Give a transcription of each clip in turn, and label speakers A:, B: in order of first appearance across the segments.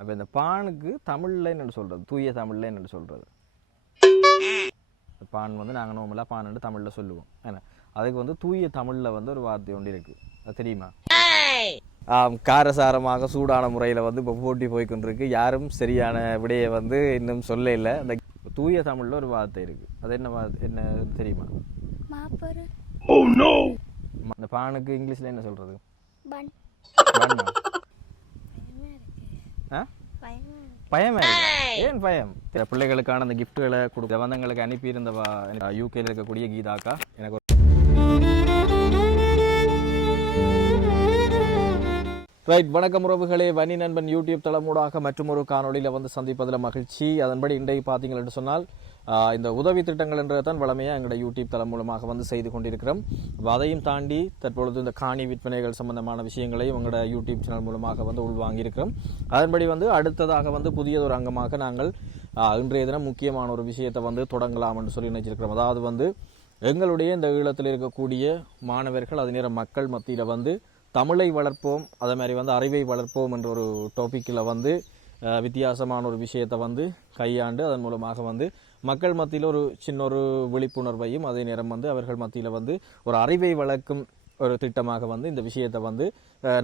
A: அப்போ இந்த பானுக்கு தமிழில் என்னென்னு சொல்கிறது தூய தமிழில் என்னென்னு சொல்கிறது பான் வந்து நாங்கள் நோமலாக பான்னு தமிழில் சொல்லுவோம். ஏன்னா அதுக்கு வந்து தூய தமிழில் வந்து ஒரு வார்த்தை ஒன்று இருக்குது அது தெரியுமா? காரசாரமாக சூடான முறையில் வந்து இப்போ போட்டி போய்க்கொண்டிருக்கு யாரும் சரியான விடையை வந்து இன்னும் சொல்ல இல்லை அந்த தூய தமிழில் ஒரு வார்த்தை இருக்குது அது என்ன வார்த்தை என்ன தெரியுமா?
B: மாப்பரு
A: ம- இந்த பானுக்கு இங்கிலீஷில் என்ன சொல்கிறது
B: பயமா.
A: ஏன் பயம்? பிள்ளைகளுக்கான அந்த கிஃப்ட்டுகளை கொடுக்க வந்தங்களுக்கு அனுப்பியிருந்த யூகேல இருக்கக்கூடிய கீதாக்கா எனக்கு ரைட் வணக்கம் உறவுகளே. வன்னி நண்பன் யூடியூப் தளமூடாக மற்றும் ஒரு காணொளியில் வந்து சந்திப்பதில் மகிழ்ச்சி. அதன்படி இன்றைக்கு பார்த்தீங்கன்னு சொன்னால் இந்த உதவி திட்டங்கள் என்றதான் வளமையாக எங்களோட யூடியூப் தளம் மூலமாக வந்து செய்து கொண்டிருக்கிறோம். அதையும் தாண்டி தற்பொழுது இந்த காணி விற்பனைகள் சம்பந்தமான விஷயங்களையும் எங்களோட யூடியூப் சேனல் மூலமாக வந்து உள்வாங்கியிருக்கிறோம். அதன்படி வந்து அடுத்ததாக வந்து புதியதொரு அங்கமாக நாங்கள் இன்றைய தினம் முக்கியமான ஒரு விஷயத்தை வந்து தொடங்கலாம் என்று சொல்லி நினைச்சிருக்கிறோம். அதாவது வந்து எங்களுடைய இந்த ஈழத்தில் இருக்கக்கூடிய மாணவர்கள் அது நேரம் மக்கள் மத்தியில் வந்து தமிழை வளர்ப்போம் அதே மாதிரி வந்து அறிவை வளர்ப்போம் என்ற ஒரு டாப்பிக்கில் வந்து வித்தியாசமான ஒரு விஷயத்தை வந்து கையாண்டு அதன் மூலமாக வந்து மக்கள் மத்தியில் ஒரு சின்ன ஒரு விழிப்புணர்வையும் அதே நேரம் வந்து அவர்கள் மத்தியில் வந்து ஒரு அறிவை வளர்க்கும் ஒரு திட்டமாக வந்து இந்த விஷயத்தை வந்து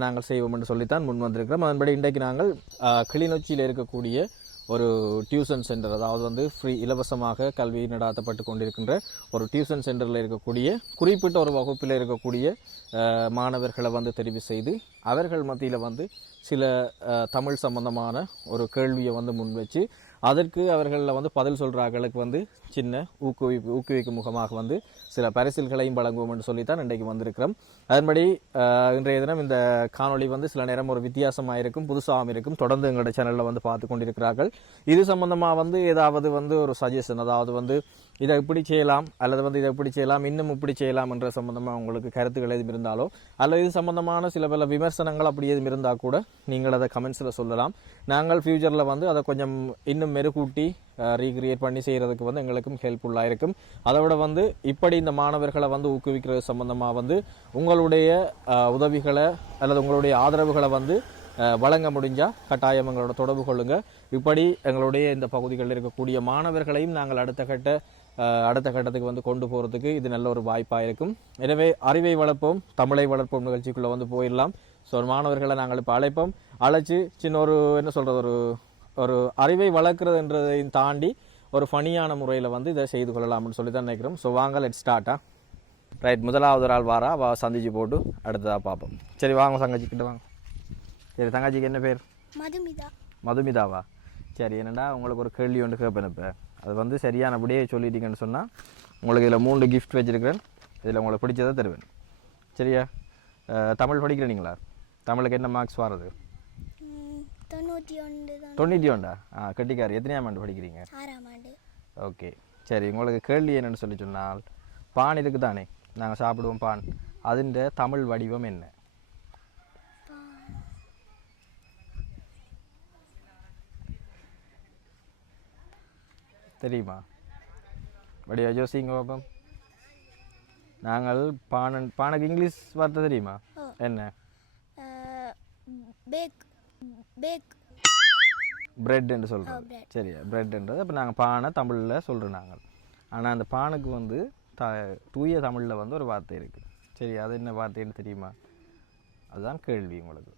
A: நாங்கள் செய்வோம் என்று சொல்லித்தான் முன் வந்திருக்கிறோம். அதன்படி இன்றைக்கு நாங்கள் கிளிநொச்சியில் இருக்கக்கூடிய ஒரு டியூஷன் சென்டர் அதாவது வந்து ஃப்ரீ இலவசமாக கல்வி நடாத்தப்பட்டு கொண்டிருக்கின்ற ஒரு டியூஷன் சென்டரில் இருக்கக்கூடிய குறிப்பிட்ட ஒரு வகுப்பில் இருக்கக்கூடிய மாணவர்களை வந்து தெரிவு செய்து அவர்கள் மத்தியில் வந்து சில தமிழ் சம்பந்தமான ஒரு கேள்வியை வந்து முன் வச்சு அதற்கு அவர்களில் வந்து பதில் சொல்கிறார்களுக்கு வந்து சின்ன ஊக்குவிப்பு ஊக்குவிக்கும் முகமாக வந்து சில பரிசில்களையும் வழங்குவோம் என்று சொல்லித்தான் இன்றைக்கு வந்திருக்கிறோம். அதன்படி இன்றைய தினம் இந்த காணொளி வந்து சில நேரம் ஒரு வித்தியாசமாக இருக்கும் புதுசாகவும் இருக்கும் தொடர்ந்து எங்களோட சேனலில் வந்து பார்த்து கொண்டிருக்கிறார்கள். இது சம்பந்தமாக வந்து ஏதாவது வந்து ஒரு சஜஷன் அதாவது வந்து இதை இப்படி செய்யலாம் அல்லது வந்து இதை இப்படி செய்யலாம் இன்னும் இப்படி செய்யலாம் என்ற சம்பந்தமாக உங்களுக்கு கருத்துக்கள் எதுவும் இருந்தாலோ அல்லது இது சம்பந்தமான சில பல விமர்சனங்கள் அப்படி எதுவும் இருந்தால் கூட நீங்கள் அதை கமெண்ட்ஸில் சொல்லலாம். நாங்கள் ஃப்யூச்சரில் வந்து அதை கொஞ்சம் இன்னும் மெருகூட்டி ரீக்ரியேட் பண்ணி செய்கிறதுக்கு வந்து எங்களுக்கும் ஹெல்ப்ஃபுல்லாக இருக்கும். அதை விட வந்து இப்படி இந்த மாணவர்களை வந்து ஊக்குவிக்கிறது சம்மந்தமாக வந்து உங்களுடைய உதவிகளை அல்லது உங்களுடைய ஆதரவுகளை வந்து வழங்க முடிஞ்சால் கட்டாயம் எங்களோட தொடர்பு கொள்ளுங்க. இப்படி எங்களுடைய இந்த பகுதிகளில் இருக்கக்கூடிய மாணவர்களையும் நாங்கள் அடுத்த கட்ட அடுத்த கட்டத்துக்கு வந்து கொண்டு போகிறதுக்கு இது நல்ல ஒரு வாய்ப்பாக இருக்கும். எனவே அறிவை வளர்ப்போம் தமிழை வளர்ப்போம் நிகழ்ச்சிக்குள்ளே வந்து போயிடலாம். ஸோ மாணவர்களை நாங்கள் இப்போ அழைப்போம். அழைச்சி சின்ன ஒரு என்ன சொல்கிறது ஒரு ஒரு அறிவை வளர்க்குறதுன்றதையும் தாண்டி ஒரு ஃபனியான முறையில் வந்து இதை செய்து கொள்ளலாம்னு சொல்லி தான் நினைக்கிறோம். ஸோ வாங்க லெட் ஸ்டார்ட்டா ரைட் முதலாவது ஒரு ஆள் வாரா? வா சந்திச்சு போட்டு அடுத்ததாக பார்ப்போம். சரி வாங்க தங்கச்சி கிட்ட வாங்க. சரி தங்கச்சிக்கு என்ன பேர்?
B: மதுமிதா.
A: மதுமிதாவா? சரி என்னடா உங்களுக்கு ஒரு கேள்வி ஒன்று கேட்பேன் இப்போ. அது வந்து சரியான அப்படியே சொல்லிட்டீங்கன்னு சொன்னால் உங்களுக்கு இதில் மூணு கிஃப்ட் வச்சுருக்கிறேன். இதில் உங்களுக்கு பிடிச்சதை தருவேன். சரியா? தமிழ் படிக்கிறீங்களா? தமிழுக்கு என்ன மார்க்ஸ் வர்றது?
B: ம், தொண்ணூற்றி ஒன்று
A: தொண்ணூற்றி ஒண்டா ஆ கட்டிக்கார். எத்தனையாம் ஆண்டு படிக்கிறீங்க?
B: ஆறாம் ஆண்டு.
A: ஓகே. சரி உங்களுக்கு கேள்வி என்னன்னு சொல்லி சொன்னால் பான் இதுக்கு தானே நாங்கள் சாப்பிடுவோம் பான். அதின் தமிழ் வடிவம் என்ன? தெரியுமா? வடிவா ஜோசிங்க பாப்போம். நாங்கள் பானன் பானுக்கு இங்கிலீஷ் வார்த்தை தெரியுமா. என்ன?
B: பேக். பேக்
A: பிரெட்ன்னு சொல்கிறோம். சரியா. பிரெட்ன்றது அப்போ நாங்கள் பானை தமிழில் சொல்கிறோம் நாங்கள் ஆனால் அந்த பானுக்கு வந்து த தூய தமிழில் வந்து ஒரு வார்த்தை இருக்குது சரி அது என்ன வார்த்தைன்னு தெரியுமா? அதுதான் கேள்வி உங்களுக்கு.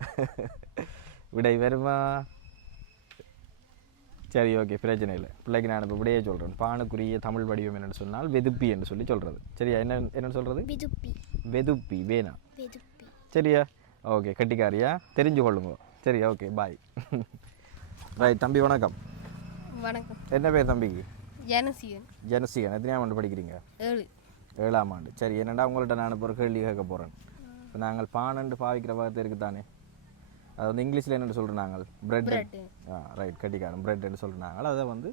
A: விடை வருமா? சரி ஓகே பிரச்சனை இல்லை. பிள்ளைக்கு நான் இப்போ விடையே சொல்கிறேன் பானுக்குரிய தமிழ் வடிவம் என்னன்னு சொன்னால் வெதுப்பி என்று சொல்லி சொல்கிறது சரியா? என்ன என்னன்னு சொல்கிறது
B: விதுப்பி.
A: வேணா. சரியா? ஓகே கட்டிக்காரியா? தெரிஞ்சு கொள்ளுங்க. சரி ஓகே பாய் ரைட் தம்பி வணக்கம்.
C: வணக்கம்.
A: என்ன பேர் தம்பிக்கு?
C: ஜனசியன்.
A: ஜனசிகன் எத்தனையாம் ஆண்டு படிக்கிறீங்க?
C: ஏழு.
A: ஏழாம் ஆண்டு. சரி என்னடா உங்கள்கிட்ட நான் இப்போ ஒரு கேள்வி கேட்க போகிறேன் இப்போ நாங்கள் பானண்டு பாவிக்கிற வார்த்தை இருக்குது தானே அது வந்து இங்கிலீஷில் என்னென்னு சொல்கிறோம் நாங்கள் பிரெட்
C: Bread.
A: ஆ ரைட் கட்டிக்காரன் பிரெட்னு சொல்கிறாங்க அதை வந்து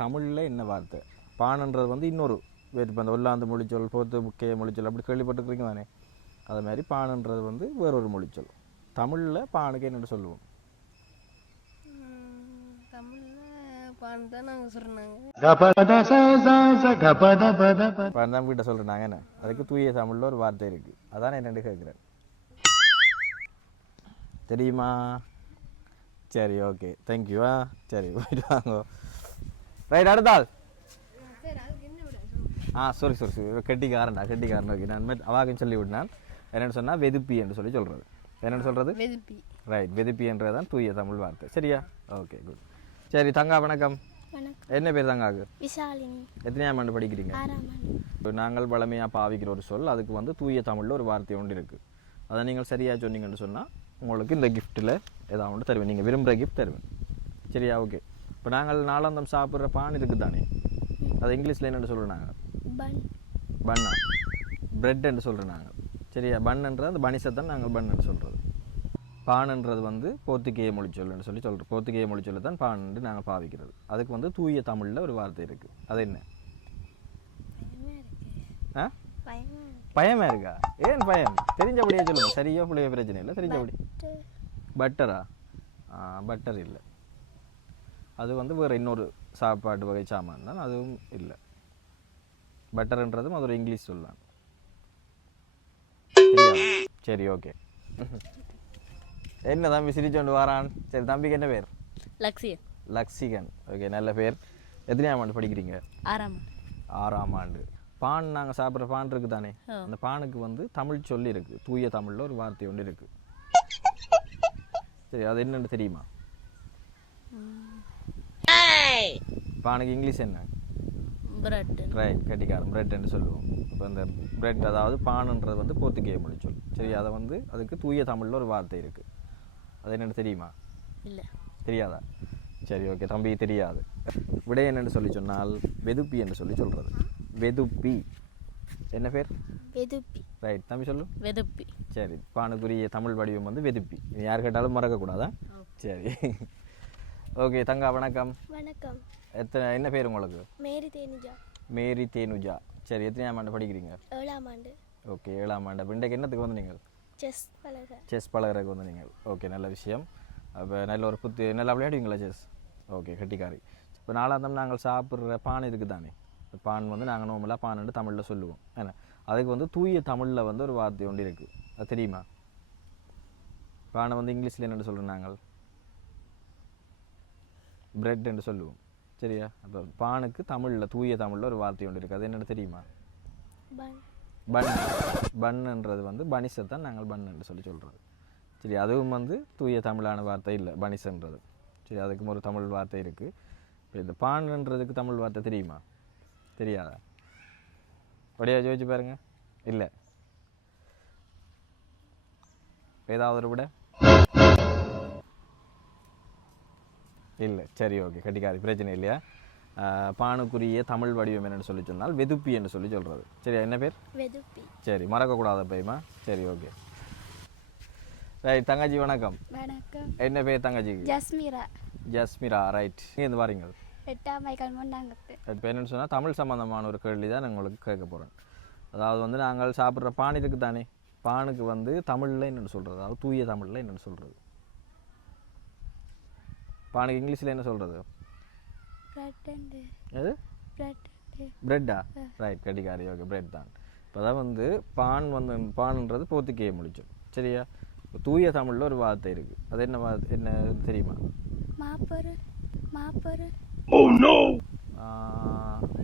A: தமிழில் என்ன வார்த்தை? பானன்றது வந்து இன்னொரு வேறு இப்போ அந்த ஒல்லாந்து மொழிச்சொல் போத்து முக்கிய மொழிச்சொல் அப்படி கேள்விப்பட்டிருக்கீங்க தானே? அது மாதிரி பானன்றது வந்து வேறொரு மொழிச்சொல். தமிழில் பானுக்கு என்னென்னு சொல்லுவோம்?
C: தமிழில் பான் தான்
A: வீட்டை சொல்கிறாங்க என்ன? அதுக்கு தூய தமிழில் ஒரு வார்த்தை இருக்குது அதான் என்னென்னு கேட்குறேன் தெரியுமா? சரி ஓகே தேங்க்யூவா சரி போயிட்டு வாங்க. ரைட் அடுத்தாள் ஆ சாரி சாரி சாரி கெட்டிக்காரன்டா கெட்டிக்காரன். ஓகே நான் அவாக்கும் சொல்லி விட்டேன் என்னென்னு சொன்னால் வெதுப்பி என்று சொல்லி சொல்கிறது என்னென்னு சொல்கிறது
C: வெதுப்பி.
A: ரைட் வெதுப்பி என்றதான் தூய தமிழ் வார்த்தை. சரியா? ஓகே குட் சரி தங்கா வணக்கம். என்ன பேர் தங்காக்கு
B: விசாலினி
A: எத்தனையாம் ஆண்டு படிக்கிறீங்க? இப்போ நாங்கள் பழமையாக பாவிக்கிற ஒரு சொல் அதுக்கு வந்து தூய தமிழில் ஒரு வார்த்தை ஒன்று இருக்குது அதை நீங்கள் சரியாக சொன்னீங்கன்னு சொன்னால் உங்களுக்கு இந்த கிஃப்ட்டில் ஏதாவது ஒன்று தருவேன். நீங்கள் விரும்புகிற கிஃப்ட் தருவேன். சரியா? ஓகே இப்போ நாங்கள் நாளாந்தம் சாப்பிட்ற பான் இருக்குது தானே அது இங்கிலீஷில் என்னென்னு சொல்கிறாங்க
B: பன்
A: பன்னா பிரெட் என்று சொல்கிறோம் நாங்கள் சரியா பன்ன்றது அந்த பனிசத்தான் நாங்கள் பன்னு சொல்கிறது பான்ன்றது வந்து போர்த்துகேய மொழிச்சொல்லுன்னு சொல்லி சொல்கிறோம் போர்த்துகேய மொழிச்சொல்லு தான் பான்னு நாங்கள் பாவிக்கிறது. அதுக்கு வந்து தூய தமிழில் ஒரு வார்த்தை இருக்குது அது என்ன? ஆ?
B: பயமா இருக்கு?
A: ஏன் பயம்? தெரிஞ்சபடியே சொல்லுங்க. சரியோ புள்ளையோ பிரச்சனை இல்லை. தெரிஞ்சபடி. பட்டரா பட்டர் இல்லை. அது வந்து வேறு இன்னொரு சாப்பாடு வகை சாமான் தான். அதுவும் இல்லை. பட்டர்ன்றதும் அது ஒரு இங்கிலீஷ் சொல்லலாம் சரி ஓகே என்ன தம்பி சிரிச்சோண்டு வாரான்? சரி தம்பிக்கு என்ன பேர்?
C: லக்ஸியன்
A: லக்ஷிகன். ஓகே நல்ல பேர். எத்தனையாம் ஆண்டு படிக்கிறீங்க?
C: ஆறாம்
A: ஆறாம் ஆண்டு. பான் நாங்கள் சாப்பிட்ற பான் இருக்கு தானே. அந்த பானுக்கு வந்து தமிழ் சொல்லி இருக்கு. தூய தமிழில் ஒரு வார்த்தை ஒன்று இருக்கு. சரி அது என்னன்னு தெரியுமா? பானுக்கு இங்கிலீஷ் என்ன?
C: பிரெட்
A: ரைட் கட்டிக்காரம். பிரெட்னு சொல்லுவோம். இப்போ இந்த பிரெட் அதாவது பானுன்றது வந்து போர்த்துகேய மொழி சொல். சரி அதை வந்து அதுக்கு தூய தமிழில் ஒரு வார்த்தை இருக்கு. அது என்னன்னு தெரியுமா?
C: இல்லை.
A: தெரியாதா? சரி ஓகே தம்பி தெரியாது. விடை என்னன்னு சொல்லி சொன்னால் வெதுப்பி என்று சொல்லி சொல்றது. வெதுப்பி. என்ன பேர்?
B: வெதுப்பி.
A: ரைட் தம்பி சொல்லு.
C: வெதுப்பி.
A: சரி பானுக்குரிய தமிழ் வடிவம் வந்து வெதுப்பி. யார் கேட்டாலும் மறக்கக்கூடாதா? சரி. ஓகே தங்கா வணக்கம்.
B: வணக்கம்.
A: எத்தனை என்ன பேர் உங்களுக்கு?
B: மேரி தேனிஜா.
A: மேரி தேனுஜா. சரி எத்தனையாம் ஆண்டு படிக்கிறீங்க?
B: ஏழாம் ஆண்டு.
A: ஓகே ஏழாம் ஆண்டு. அப்போ இன்றைக்கு என்னத்துக்கு வந்து நீங்கள்?
B: செஸ் பழக.
A: செஸ் பழகிறதுக்கு வந்து நீங்கள். ஓகே நல்ல விஷயம். அப்போ நல்ல ஒரு புத்து நல்லா விளையாடுவீங்களா செஸ்? ஓகே கட்டிக்காரி. இப்போ நாளாந்தம் நாங்கள் சாப்பிட்ற பான் இருக்குது தானே? பான் வந்து நாங்கள் நார்மலாக பான்னு தமிழில் சொல்லுவோம். ஏன்னா அதுக்கு வந்து தூய தமிழில் வந்து ஒரு வார்த்தை ஒன்று இருக்குது அது தெரியுமா? பானை வந்து இங்கிலீஷில் என்னென்னு சொல்கிறோம் நாங்கள்? பிரெட் என்று சொல்லுவோம். சரியா? அப்போ பானுக்கு தமிழில் தூய தமிழில் ஒரு வார்த்தை ஒன்று இருக்குது அது என்னென்னு தெரியுமா?
B: பன்
A: பன் பன்ன்றது வந்து பனிசை தான் நாங்கள் பன் என்று சொல்லி சொல்கிறது சரி அதுவும் வந்து தூய தமிழான வார்த்தை இல்லை பனிசன்றது சரி அதுக்கும் ஒரு தமிழ் வார்த்தை இருக்குது இப்போ இந்த பான்ன்றதுக்கு தமிழ் வார்த்தை தெரியுமா? தெரியாதா? அப்படியே? யோசிச்சு பாருங்க. இல்லை. ஏதாவது ஒரு விட இல்லை. சரி ஓகே கட்டிக்காது பிரச்சனை இல்லையா? பானுக்குரிய தமிழ் வடிவம் என்னன்னு சொல்லி சொன்னால் வெதுப்பி என்று சொல்லி சொல்கிறது சரியா? என்ன பேர்?
B: வெதுப்பி.
A: சரி மறக்கக்கூடாத பையமா. சரி ஓகே ரைட் தங்கச்சி வணக்கம்.
B: வணக்கம்.
A: என்ன பேர் தங்கச்சிக்கு?
B: ஜஸ்மீரா.
A: ஜஸ்மிரா ரைட் நீங்கள் இருந்து வாரீங்க
B: எட்டாம் மைக்கல் மொண்டாங்கத்து.
A: இப்போ என்னன்னு சொன்னால் தமிழ் சம்மந்தமான ஒரு கேள்வி தான் உங்களுக்கு கேட்க போகிறேன் அதாவது வந்து நாங்கள் சாப்பிட்ற பான் இருக்கு தானே. பானுக்கு வந்து தமிழில் என்னென்னு சொல்கிறது அதாவது தூய தமிழில் என்னென்னு சொல்கிறது பானுக்கு இங்கிலீஷில் என்ன சொல்கிறது எது? பிரெட்டா ரைட் கட்டிக்காரி ஓகே பிரெட் தான் இப்போ தான். வந்து பான் வந்து பான்ன்றது போர்த்துக்கேய முடிச்சோம் சரியா? தூய தமிழில் ஒரு வார்த்தை இருக்குது அது என்ன என்ன தெரியுமா?
B: மாப்பொருள் மாப்பொருள் Oh,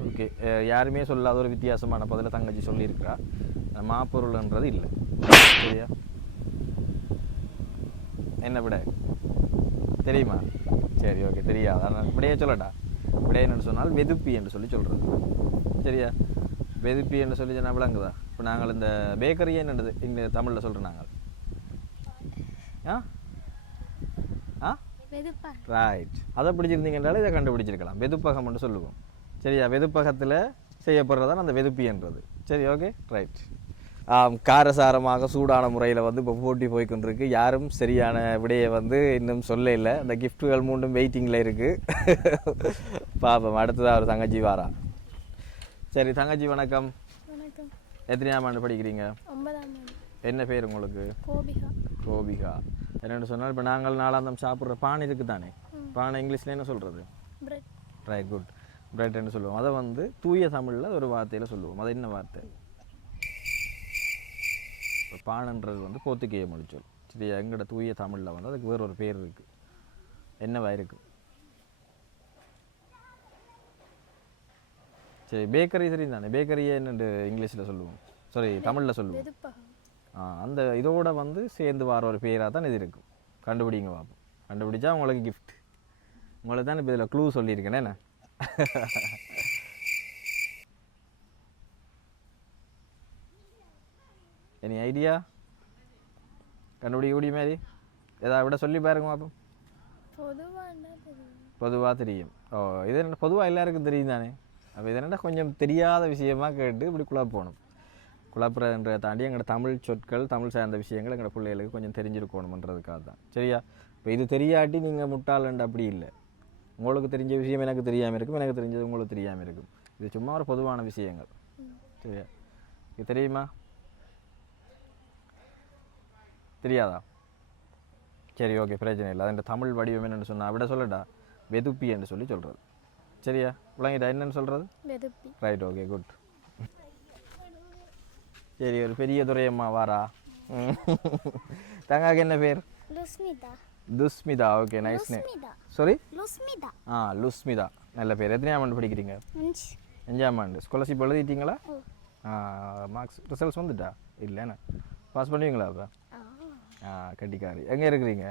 A: ஓகே யாருமே சொல்லாத ஒரு வித்தியாசமான பதில தங்கச்சி சொல்லியிருக்கிறா. மாப்பொருள்ன்றது இல்லை. சரியா? என்ன விட. தெரியுமா? சரி ஓகே தெரியாது. ஆனால் விடையே சொல்லடா விடை சொன்னால் வெதுப்பி என்று சொல்லி சொல்கிறது சரியா? வெதுப்பி என்று சொல்லி சொன்னால் விளங்குதா? இப்போ நாங்கள் இந்த பேக்கரியே என்னது? இங்கே தமிழில் சொல்கிறோம் நாங்கள். ஆ? ரைட் அதை பிடிச்சிருந்தீங்கன்றாலும் இதை கண்டுபிடிச்சிருக்கலாம். வெதுப்பகம்னு சொல்லுவோம். சரியா? வெதுப்பகத்தில் செய்யப்படுறதான் அந்த வெதுப்பின்றது சரி ஓகே ரைட் காரசாரமாக சூடான முறையில் வந்து இப்போ போட்டி போய்க்கொண்டிருக்கு. யாரும் சரியான விடையை வந்து இன்னும் சொல்ல இல்லை இந்த கிஃப்ட்டுகள் மூண்டும் வெயிட்டிங்கில் இருக்குது பாப்போம் அடுத்ததாக ஒரு தங்கச்சி வாரா. சரி தங்கச்சி வணக்கம். எத்தனையாம் ஆண்டு படிக்கிறீங்க? என்ன பேர் உங்களுக்கு?
B: கோபிகா.
A: கோபிகா. என்னென்னு சொன்னால் இப்போ நாங்கள் நாளாந்தம் சாப்பிட்ற பானை இருக்குது தானே பானை இங்கிலீஷில் என்ன சொல்கிறது ரைட் குட் பிரெட்னு சொல்லுவோம். அதை வந்து தூய தமிழில் ஒரு வார்த்தையில் சொல்லுவோம். அது என்ன வார்த்தை? இப்போ பானன்றது வந்து போத்துக்கேய மொழிச்சொல் சரி எங்கட தூய தமிழில் வந்து அதுக்கு வேற ஒரு பேர் இருக்குது என்னவா இருக்கு? சரி பேக்கரி சரி தானே பேக்கரியே என்னண்டு இங்கிலீஷில் சொல்லுவோம். சாரி தமிழில் சொல்லுவோம். அந்த இதோட வந்து சேர்ந்து வர ஒரு பேராக தான் இது இருக்கும். கண்டுபிடிங்க பார்ப்போம் கண்டுபிடிச்சா உங்களுக்கு gift. உங்களுக்கு தான் இப்போ இதில் க்ளூ சொல்லியிருக்கேனே என்ன? எனி ஐடியா கண்டுபிடிக்க முடியும் மாதிரி? ஏதாவது விட சொல்லி பாருங்க பார்ப்போம் பொதுவாக தெரியும். ஓ இது என்ன பொதுவாக எல்லாருக்கும் தெரியும் தானே அப்போ இது என்னடா கொஞ்சம் தெரியாத விஷயமா கேட்டு இப்படி குழப்பணும் குழப்புறதுன்றதை தாண்டி எங்களோட தமிழ் சொற்கள் தமிழ் சார்ந்த விஷயங்கள் எங்களோட பிள்ளைகளுக்கு கொஞ்சம் தெரிஞ்சிருக்கணுமன்றதுக்காக தான். சரியா? இப்போ இது தெரியாட்டி நீங்கள் முட்டாளண்டு அப்படி இல்லை. உங்களுக்கு தெரிஞ்ச விஷயம் எனக்கு தெரியாமல் இருக்கும் எனக்கு தெரிஞ்சது உங்களுக்கு தெரியாமல் இருக்கும். இது சும்மா ஒரு பொதுவான விஷயங்கள். சரியா? இது தெரியுமா? தெரியாதா? சரி ஓகே பிரச்சனை இல்லை. அதன் தமிழ் வடிவம் என்னன்னு சொன்னா விட சொல்லட்டா? வெதுப்பி என்று சொல்லி சொல்கிறது சரியா? விளங்கிட்டா என்னன்னு சொல்கிறது ரைட் ஓகே குட் சரி ஒரு பெரிய துரையம்மா வாரா. தங்காக்கு என்ன பேர்
B: Lusmitha
A: Tusmitha okay nice name sorry
B: Lusmitha
A: ஆ லுஸ்மிதா நல்ல பேர் எத்தனையாம் ஆண்டு படிக்கிறீங்க
B: அஞ்சு
A: அஞ்சாம் ஆண்டு ஸ்காலர்ஷிப் எழுதிட்டீங்களா மார்க்ஸ் ரிசல்ட்ஸ் வந்துட்டா இல்லைண்ணா பாஸ் பண்ணுவீங்களா அப்போ
B: ஆ
A: கட்டிக்காரி எங்கே இருக்கிறீங்க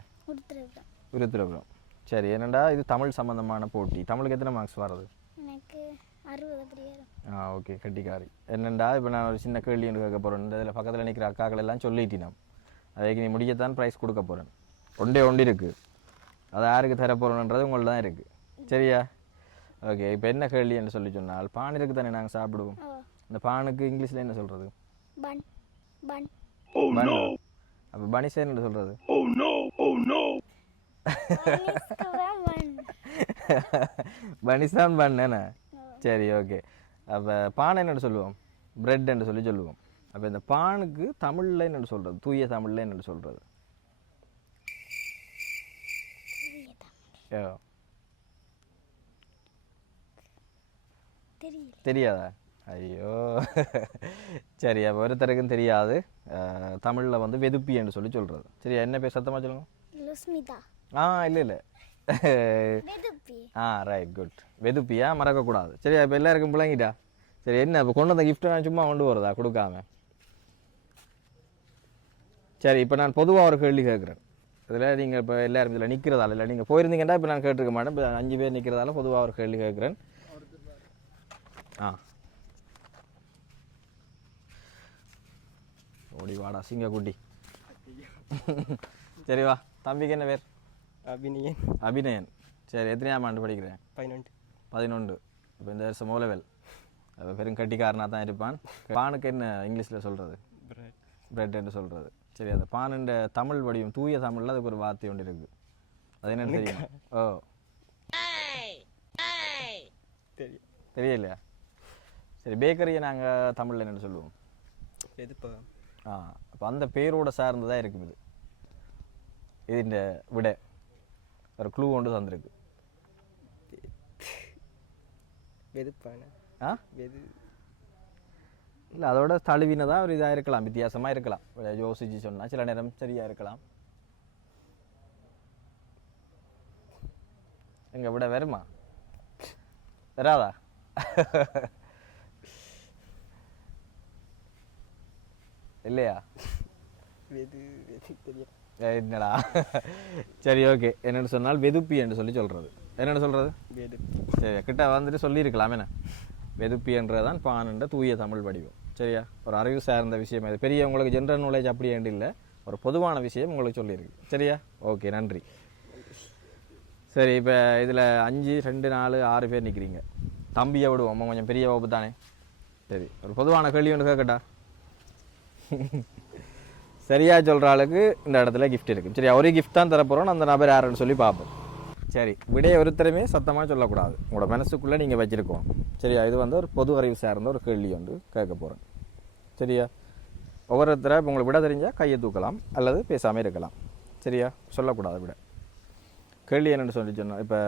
A: விருத்துரபுரம் சரி என்னடா இது தமிழ் சம்பந்தமான போட்டி தமிழுக்கு எத்தனை மார்க்ஸ் வருது
B: எனக்கு அறுபது
A: ஆ ஓகே கட்டிக்காரி. என்னண்டா? இப்போ நான் ஒரு சின்ன கேள்வி ஒன்று கேட்க போகிறேன் இந்த இதில் பக்கத்தில் நிற்கிற அக்காக்கள் எல்லாம் சொல்லிட்டினோம். அதுக்கு நீ முடியத்தான் ப்ரைஸ் கொடுக்க போகிறேன் ஒன்றே ஒன்று இருக்குது அதை யாருக்கு தர போகிறோன்றது உங்கள்ட்ட தான் இருக்குது சரியா? ஓகே இப்போ என்ன கேள்வி என்று சொல்லி சொன்னால் பான் இருக்கு தானே நாங்கள் சாப்பிடுவோம். இந்த பானுக்கு இங்கிலீஷில் என்ன சொல்கிறது
B: பன் பன்.
A: பன். அப்போ பனிசேன் என்ன சொல்கிறது
B: பனிஸ்கரம் பன்.
A: பனிசான் பன் என்ன? சரி ஓகே. அப்போ பானை என்னென்னு சொல்லுவோம். பிரெட் என்று சொல்லி சொல்லுவோம். அப்போ இந்த பானுக்கு தமிழில் என்னென்னு சொல்கிறது தூய தமிழில் என்னென்னு சொல்கிறது தெரியாதா? ஐயோ. சரி அப்போ ஒருத்தருக்கும் தெரியாது. தமிழில் வந்து வெதுப்பி என்று சொல்லி சொல்கிறது சரி என்ன பேர்? சத்தமாக சொல்லுங்க. ஆ இல்லை இல்லை. ஆ ரைட் குட் வெதுப்பியா? மறக்கக்கூடாது. சரி இப்போ எல்லாருக்கும் பிள்ளைங்கிட்டா சரி என்ன இப்போ கொண்டு வந்த கிஃப்ட்டை நான் சும்மா கொண்டு வரதா? கொடுக்காம. சரி இப்போ நான் பொதுவாக ஒரு கேள்வி கேட்குறேன் இதில் நீங்கள் இப்போ எல்லாரும் இதில் நிற்கிறதால இல்லை நீங்கள் போயிருந்தீங்கன்னா இப்போ நான் கேட்டிருக்க மாட்டேன். இப்போ அஞ்சு பேர் நிற்கிறதால பொதுவாக ஒரு கேள்வி கேட்குறேன் ஆ. ஓடி வாடா சிங்கக்குட்டி. சரி வா. தம்பிக்கு என்ன பேர்?
D: அபிநயன்.
A: அபிநயன். சரி எத்தனையாம் ஆண்டு படிக்கிறேன்?
D: பதினொன்று.
A: பதினொன்று. இப்போ இந்த வருஷம் மூலவேல் அப்போ பெரும் கட்டிக்காரனாக தான் இருப்பான். பானுக்கு என்ன இங்கிலீஷில் சொல்கிறது
D: பிரெட்
A: பிரெட்னு சொல்கிறது சரி அந்த பானுன்ற தமிழ் வடிவம் தூய தமிழில் அதுக்கு ஒரு வார்த்தை ஒன்று இருக்குது அது என்னன்னு தெரியும்? ஓ.
D: தெரியும்.
A: தெரியலையா? சரி பேக்கரியை நாங்கள் தமிழில் என்னென்னு சொல்லுவோம்.
D: வெதுப்பகம்
A: ஆ அப்போ அந்த பேரோட சார்ந்ததாக இருக்கும் இது இது இந்த விட. ஒரு க்ளூ கொண்டு தந்திருக்கு.
D: வெதுப்பான?
A: ஆ?
D: வெது
A: இல்லை அதோட தழுவினதாக ஒரு இதாக இருக்கலாம் வித்தியாசமாக இருக்கலாம். யோசிச்சு சொன்னால் சில நேரம் சரியாக இருக்கலாம். எங்க விட வருமா? வராதா? இல்லையா?
D: தெரியும்.
A: என்னடா? சரி ஓகே என்னென்னு சொன்னால் வெதுப்பி என்று சொல்லி சொல்கிறது என்னென்னு சொல்கிறது சரி கிட்ட வந்துட்டு சொல்லியிருக்கலாம். என்ன? வெதுப்பின்றதான் பானுன்ற தூய தமிழ் வடிவம். சரியா? ஒரு அறிவு சார்ந்த விஷயம் இது பெரிய உங்களுக்கு ஜென்ரல் நாலேஜ் அப்படி ஏண்டு இல்லை. ஒரு பொதுவான விஷயம் உங்களுக்கு சொல்லியிருக்கு. சரியா? ஓகே நன்றி. சரி இப்போ இதில் அஞ்சு ரெண்டு நாலு ஆறு பேர் நிற்கிறீங்க தம்பியை விடுவோம். கொஞ்சம் பெரிய வகுப்பு தானே. சரி ஒரு பொதுவான கேள்வி ஒன்று கேட்கட்டா? சரியாக சொல்கிற ஆளுக்கு இந்த இடத்துல கிஃப்ட் இருக்குது சரி ஒரு கிஃப்ட் தான் தரப்போகிறோம் அந்த நபர் யாருன்னு சொல்லி பார்ப்போம். சரி விடைய ஒருத்தருமே சத்தமாக சொல்லக்கூடாது. உங்களோட மனசுக்குள்ளே நீங்கள் வச்சுருக்கோம். சரியா? இது வந்து ஒரு பொது அறிவு சார்ந்த ஒரு கேள்வி வந்து கேட்க போகிறேன் சரியா? ஒவ்வொருத்தரை இப்போ உங்களுக்கு விட தெரிஞ்சால் கையை தூக்கலாம் அல்லது பேசாமல் இருக்கலாம். சரியா? சொல்லக்கூடாது விட. கேள்வி என்னென்னு சொல்லி சொன்னால் இப்போ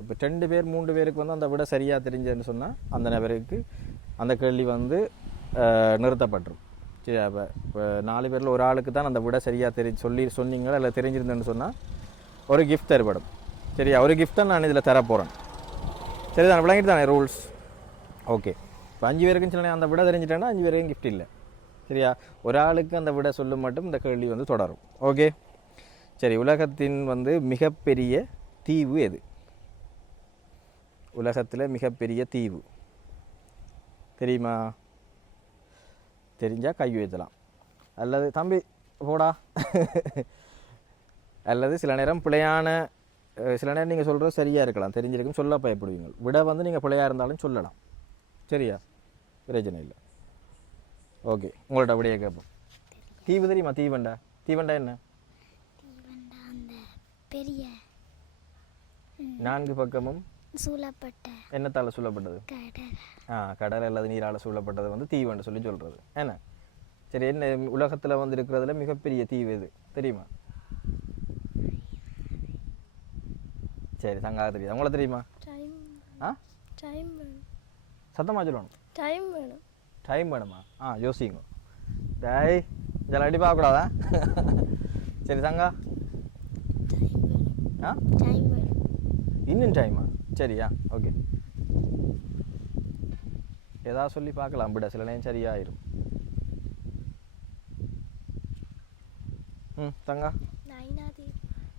A: இப்போ ரெண்டு பேர் மூன்று பேருக்கு வந்து அந்த விட சரியாக தெரிஞ்சதுன்னு சொன்னால் அந்த நபருக்கு அந்த கேள்வி வந்து நிறுத்தப்பட்டுரும். சரி அப்போ இப்போ நாலு பேரில் ஒரு ஆளுக்கு தான் அந்த விட சரியாக தெரி சொல்லி சொன்னீங்களா? இல்லை தெரிஞ்சிருந்தேன்னு சொன்னால் ஒரு கிஃப்ட் தருபடும். சரியா? ஒரு கிஃப்ட்டை நான் இதில் தரப்போகிறேன் சரி தான் விளங்கிட்டு தானே? ரூல்ஸ் ஓகே இப்போ அஞ்சு பேருக்கும் சில அந்த விட தெரிஞ்சிட்டேன்னா அஞ்சு பேருக்கும் கிஃப்ட் இல்லை. சரியா? ஒரு ஆளுக்கு அந்த விட சொல்லும் மட்டும் இந்த கேள்வி வந்து தொடரும். ஓகே சரி உலகத்தின் வந்து மிகப்பெரிய தீவு எது? உலகத்தில் மிகப்பெரிய தீவு. தெரியுமா? தெரிஞ்சால் கை உயர்த்தலாம். அல்லது தம்பி போடா. அல்லது சில நேரம் பிழையான சில நேரம் நீங்கள் சொல்கிறது சரியாக இருக்கலாம். தெரிஞ்சிருக்கும் சொல்ல பயப்படுவீங்க. விட வந்து நீங்கள் பிழையாக இருந்தாலும் சொல்லலாம். சரியா? பிரச்சனை இல்லை. ஓகே. உங்கள்ட்ட அப்படியே கேட்போம். தீவு தெரியுமா? தீவண்டா. தீவண்டா என்ன?
B: பெரிய
A: நான்கு பக்கமும்
B: சூழப்பட்ட
A: என்னத்தால் சொல்லப்பட்டது
B: கடல்
A: ஆ கடல் அல்லது நீரால் சூழப்பட்டது வந்து தீவுன்னு சொல்லி சொல்கிறது என்ன? சரி என்ன உலகத்தில் வந்து இருக்கிறதுல மிகப்பெரிய தீவு எது? தெரியுமா? சரி சங்காக தெரியுது. உங்களை தெரியுமா?
B: டைம்
A: ஆ?
B: டைம் வேணும்.
A: சத்தமாக சொல்லணும்.
B: டைம் வேணும்.
A: டைம் வேணுமா? ஆ யோசிங்க. டேய் இதெல்லாம் அடி பார்க்கக்கூடாதா? சரி சங்கா. ஆ?
B: டைம் வேணும்.
A: இன்னும் டைமா சரியா? ஓகே ஏதாவது சொல்லி பார்க்கலாம் விட. சில நேரம் சரியாயிரும். ம் தங்கா?
B: நைனாதி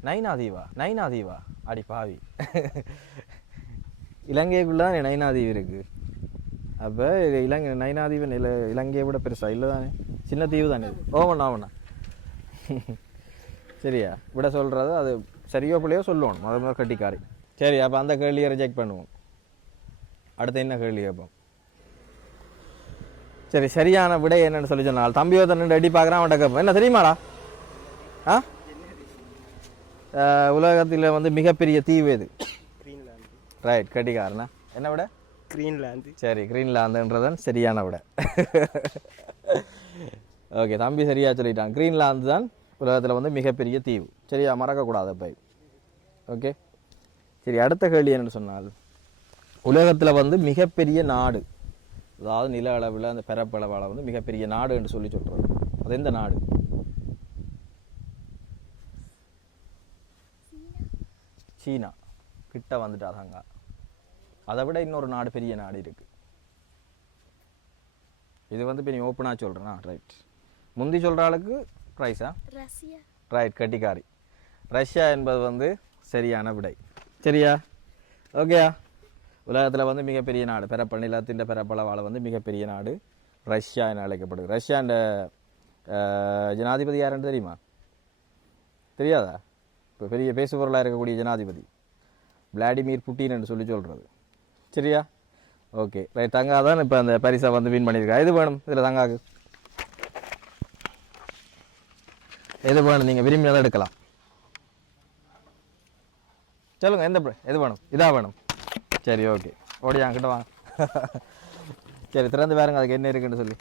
A: நைனாதீவா நைனாதீவா அடி பாவி. இலங்கைக்குள்ள தான் நைனாதீவு இருக்கு? அப்போ இலங்கை நைனாதீவு நில இலங்கையை விட பெருசா? இல்லை தானே சின்ன தீவு தானே இது? ஓமண்ணா ஓமண்ணா சரியா? விட சொல்கிறது அது சரியோ பிள்ளையோ சொல்லுவோம் முத முதல் கட்டிக்காரி. சரி அப்போ அந்த கேள்வியை ரிஜெக்ட் பண்ணுவோம். அடுத்து என்ன கேள்வி கேட்போம் சரி சரியான விடை என்னன்னு சொல்லி சொன்னால் தம்பியோ தன்னு அடி பார்க்குறான் அவன்கிட்ட கேட்போம். என்ன தெரியுமாடா? ஆ? உலகத்தில் வந்து மிகப்பெரிய தீவு எது?
D: கிரீன்லாந்து
A: ரைட் கட்டிக்காரனா என்ன விட?
D: கிரீன்லாந்து
A: சரி கிரீன்லாந்துன்றதான் சரியான விட. ஓகே தம்பி சரியா சொல்லிட்டான். கிரீன்லாந்து தான் உலகத்தில் வந்து மிகப்பெரிய தீவு. சரியா மறக்கக்கூடாது அப்போ. ஓகே சரி அடுத்த கேள்வி என்னன்னு சொன்னால் உலகத்தில் வந்து மிகப்பெரிய நாடு அதாவது நில அளவில் அந்த பரப்பளவில் வந்து மிகப்பெரிய நாடு என்று சொல்லி சொல்கிறது அது எந்த நாடு? சீனா. கிட்ட வந்துட்டாதாங்க அதை விட இன்னொரு நாடு பெரிய நாடு இருக்கு. இது வந்து இப்போ நீ ஓப்பனாக சொல்கிறேன்னா ரைட் முந்தி சொல்கிற ஆளுக்கு ப்ரைஸா
B: ரஷ்யா.
A: ரைட் கட்டிக்காரி. ரஷ்யா என்பது வந்து சரியான விடை. சரியா? ஓகேயா உலகத்தில் வந்து மிகப்பெரிய நாடு பெரப்ப நிலத்தின் பெரப்பளவால் வந்து மிகப்பெரிய நாடு ரஷ்யா என அழைக்கப்படுது. ரஷ்யாண்ட ஜனாதிபதி யாருன்னு தெரியுமா? தெரியாதா? இப்போ பெரிய பேசுபொருளாக இருக்கக்கூடிய ஜனாதிபதி விளாடிமிர் புட்டின் என்று சொல்லி சொல்கிறது சரியா? ஓகே ரைட் தங்கா தான் இப்போ அந்த பரிசை வந்து வின் பண்ணியிருக்கா. எது வேணும் இதில் தங்காக்கு? எது வேணும்? நீங்கள் விரும்பினதை எடுக்கலாம். சொல்லுங்கள் எந்த எது வேணும்? இதாக வேணும். சரி ஓகே. ஓடி என்கிட்ட வாங்க. சரி திறந்து பாருங்க அதுக்கு என்ன இருக்குன்னு சொல்லி.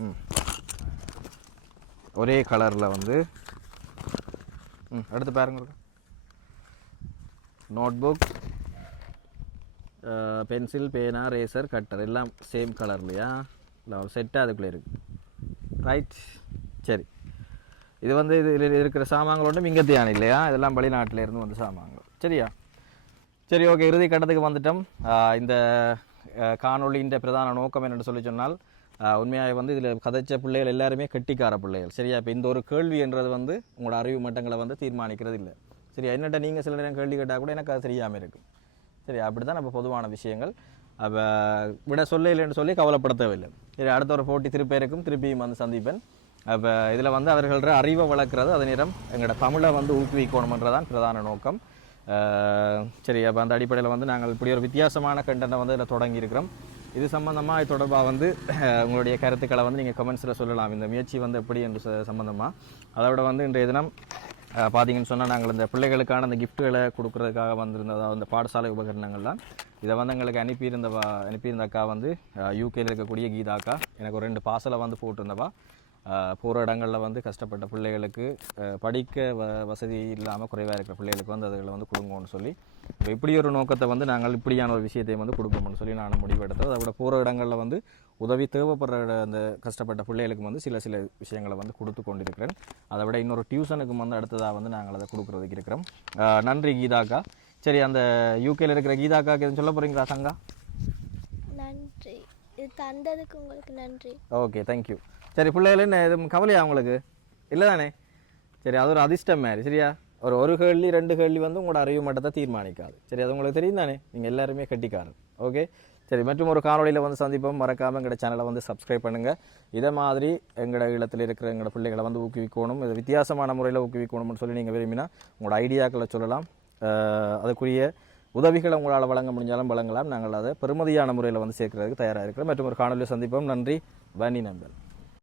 A: ம். ஒரே கலரில் வந்து ம் அடுத்து பாருங்க நோட் புக் பென்சில் பேனா ரேசர் கட்டர் எல்லாம் சேம் கலர்லையா இல்லை ஒரு செட்டாக அதுக்குள்ளே இருக்குது ரைட் சரி. இது வந்து இது இதில் இருக்கிற சாமான்களோட மிங்கத்தியான இல்லையா? இதெல்லாம் வெளிநாட்டில் இருந்து வந்த சாமான்கள். சரியா? சரி ஓகே இறுதி கட்டத்துக்கு வந்துட்டோம். இந்த காணொலியின் பிரதான நோக்கம் என்னென்னு சொல்லி சொன்னால் உண்மையாக வந்து இதில் கதைச்ச பிள்ளைகள் எல்லாருமே கெட்டிக்கார பிள்ளைகள். சரியா? இப்போ இந்த ஒரு கேள்வி என்றது வந்து உங்களோட அறிவு மட்டங்களை வந்து தீர்மானிக்கிறது இல்லை. சரியா? என்னட்ட நீங்கள் சில நேரம் கேள்வி கேட்டால் கூட எனக்கு அது தெரியாமல் இருக்கும். சரி அப்படி தான் நம்ம பொதுவான விஷயங்கள். அப்போ விட சொல்ல இல்லைன்னு சொல்லி கவலைப்பட தேவையில்லை இது அடுத்த ஒரு போட்டி திருப்பி இருக்கும். திருப்பியும் வந்து சந்திப்பேன். அப்போ இதில் வந்து அவர்கள அறிவை வளர்க்குறது. அதே நேரம் எங்களோட தமிழை வந்து ஊக்குவிக்கணுமன்றதான் பிரதான நோக்கம். சரி அப்போ அந்த அடிப்படையில் வந்து நாங்கள் இப்படி ஒரு வித்தியாசமான கண்டனை வந்து இதில் தொடங்கியிருக்கிறோம். இது சம்மந்தமாக இது தொடர்பாக வந்து உங்களுடைய கருத்துக்களை வந்து நீங்கள் கமெண்ட்ஸில் சொல்லலாம். இந்த முயற்சி வந்து எப்படி என்று சம்மந்தமாக அதோட வந்து இன்றைய தினம் பார்த்தீங்கன்னு சொன்னால் நாங்கள் இந்த பிள்ளைகளுக்கான அந்த கிஃப்ட்டுகளை கொடுக்குறதுக்காக வந்திருந்த அந்த இந்த பாடசாலை உபகரணங்கள்லாம் இதை வந்து எங்களுக்கு அனுப்பியிருந்த அனுப்பியிருந்த அக்கா வந்து யூகேயில் இருக்கக்கூடிய கீதா அக்கா. எனக்கு ஒரு ரெண்டு பாசலை வந்து போட்டிருந்தவா. போகிற இடங்களில் வந்து கஷ்டப்பட்ட பிள்ளைகளுக்கு படிக்க வ வசதி இல்லாமல் குறைவாக இருக்கிற பிள்ளைகளுக்கு வந்து அதுகளை வந்து கொடுங்கன்னு சொல்லி. இப்போ இப்படி ஒரு நோக்கத்தை வந்து நாங்கள் இப்படியான ஒரு விஷயத்தையும் வந்து கொடுக்கணும்னு சொல்லி நான் முடிவெடுத்தோம் அதை விட போகிற இடங்களில் வந்து உதவி தேவைப்படுற அந்த கஷ்டப்பட்ட பிள்ளைகளுக்கு வந்து சில சில விஷயங்களை வந்து கொடுத்து கொண்டிருக்கிறேன். அதை விட இன்னொரு டியூஷனுக்கு வந்து அடுத்ததாக வந்து நாங்கள் அதை கொடுக்குறதுக்கு இருக்கிறோம். நன்றி கீதாக்கா சரி அந்த யூகேல இருக்கிற கீதாக்காக்கு எதுவும் சொல்ல போகிறீங்களா சங்கா?
B: நன்றி. இது தந்ததுக்கு உங்களுக்கு நன்றி.
A: ஓகே தேங்க்யூ சரி பிள்ளைகள் என்ன எதுவும் கவலையா உங்களுக்கு? இல்லை தானே சரி அது ஒரு அதிர்ஷ்டம் மாதிரி சரியா? ஒரு ஒரு கேள்வி ரெண்டு கேள்வி வந்து உங்களோட அறிவு மட்டத்தை தீர்மானிக்காது. சரி அது உங்களுக்கு தெரியும் தானே நீங்கள் எல்லாருமே கட்டிக்காரன் ஓகே சரி மற்றும் ஒரு காணொளியில் வந்து சந்திப்போம். மறக்காமல் எங்களோட சேனலை வந்து சப்ஸ்கிரைப் பண்ணுங்கள் இதை மாதிரி எங்களோட இல்லத்தில் இருக்கிற எங்களோட பிள்ளைகளை வந்து ஊக்குவிக்கணும் இது வித்தியாசமான முறையில் ஊக்குவிக்கணும்னு சொல்லி நீங்கள் விரும்பினா உங்களோட ஐடியாக்களை சொல்லலாம். அதுக்குரிய உதவிகளை உங்களால் வழங்க முடிஞ்சாலும் வழங்கலாம். நாங்கள் அதை பெருமதியான முறையில் வந்து சேர்க்கிறதுக்கு தயாராக இருக்கிறோம். மற்றும் ஒரு காணொலி சந்திப்போம். நன்றி. வன்னி நண்பன்